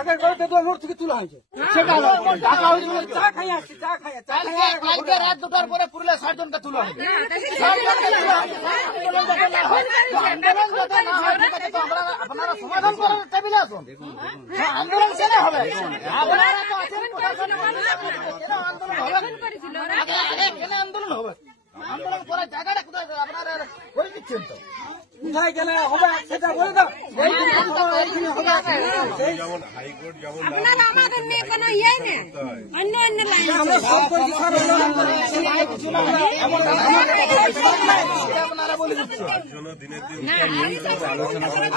আগের করে দেখলাম মোড় থেকে তোলা হয়েছে, সেটা টাকা হয়েছে চা খাই আসছে, চা খাই কালকে রাত 2টার পরে পুরুলিয়া 60 জনকে তোলা হয়েছে। আপনারা সমাধান করার টেবিলে আসুন, আন্দোলন সেটা হবে। আপনারা তো আছেন প্রশাসনের আন্দোলন হবে, আগে কেন আন্দোলন হবে? আন্দোলন করার জায়গাটা কোথায় আপনারা করে দিচ্ছেন? তো কোথায় গেলে হবে সেটা বলে দাও। যেমন হাইকোর্ট যেমন আমাদের নিয়ে কোনো ইয়ে নেই, অন্য অন্য লাইন আপনারা বলে দিচ্ছেন।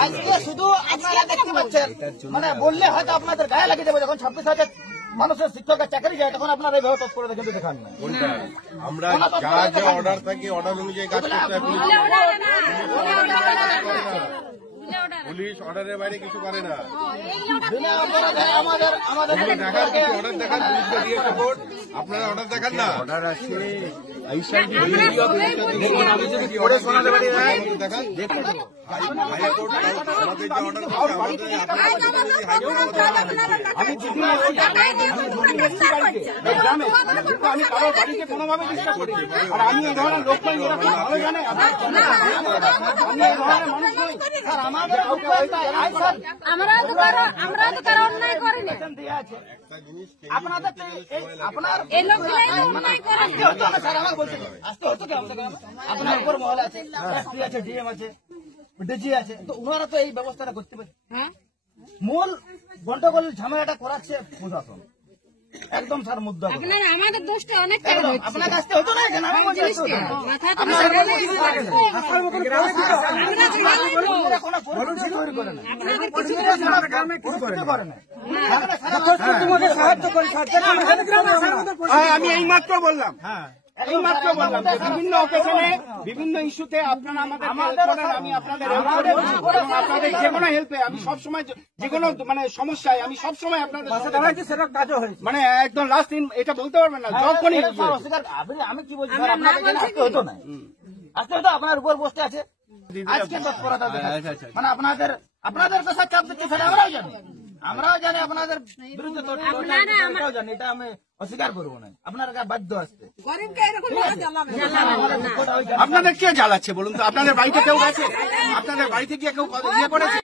আজকে শুধু আপনারা দেখতে পাচ্ছেন, মানে বললে হয়তো আপনাদের গায়ে লাগে যাবে। যখন 26,000 মানুষের শিক্ষকের চাকরি যায় তখন আপনারা এই ব্যবস্থা করে কিন্তু দেখান না। আমরা যা যা অর্ডার থাকি অর্ডার অনুযায়ী কাজ করতে হয়। পুলিশ অর্ডারের বাইরে কিছু করে না। অর্ডার দেখান, পুলিশকে দিয়েছে কোর্ট, আপনারা অর্ডার দেখান না। অর্ডার আছে আমি কারোর বাড়িতে কোনোভাবে চেষ্টা করি, আর আমি এই ধরনের লোক ভালো জানে, আমি এই ধরনের মানুষ নই। স্যার আমাদের আমরা তো কারো অন্যায় করি না, আপনাদের আপনার এই লোকগুলাই অন্যায় করে। স্যার আমার বলছেন আসতে হতো কি? আপনার উপর মহল আছে, এসপি আছে, ডিএম আছে, ডিজি আছে, তো ওনারা তো এই ব্যবস্থাটা করতে পারে। মূল গন্ডগোল ঝামেলাটা করাচ্ছে প্রশাসন, একদম স্যার মুদ্রা। আপনারা আমাদের দোষটা অনেক আপনার কাছে হতো না, আমি এইমাত্র বললাম, বিভিন্ন অকেশনে বিভিন্ন ইস্যুতে আপনারা আমাদের আমি আপনাদের যে কোনো হেল্পে, আমি সবসময় যে কোনো মানে সমস্যায় আমি সবসময় আপনাদের সেটা কাজও হয়, মানে একদম লাস্ট দিন এটা বলতে পারবেন না যখনই। আমি কি বলছি, আসতে হতো না, আসতে হতো। আপনার উপর বসতে আছে আজকে তৎপরতা, মানে আপনাদের তো চাপ দিচ্ছে, সেটা আমরাও জানি আপনাদের বিরুদ্ধে জানি, এটা আমি অস্বীকার করবো না। আপনার বাধ্য আসতে। আপনাদের কে জ্বালাচ্ছে বলুন তো? আপনাদের বাড়িতে কেউ গেছে? আপনাদের বাড়িতে গিয়ে কেউ ইয়ে করেছে?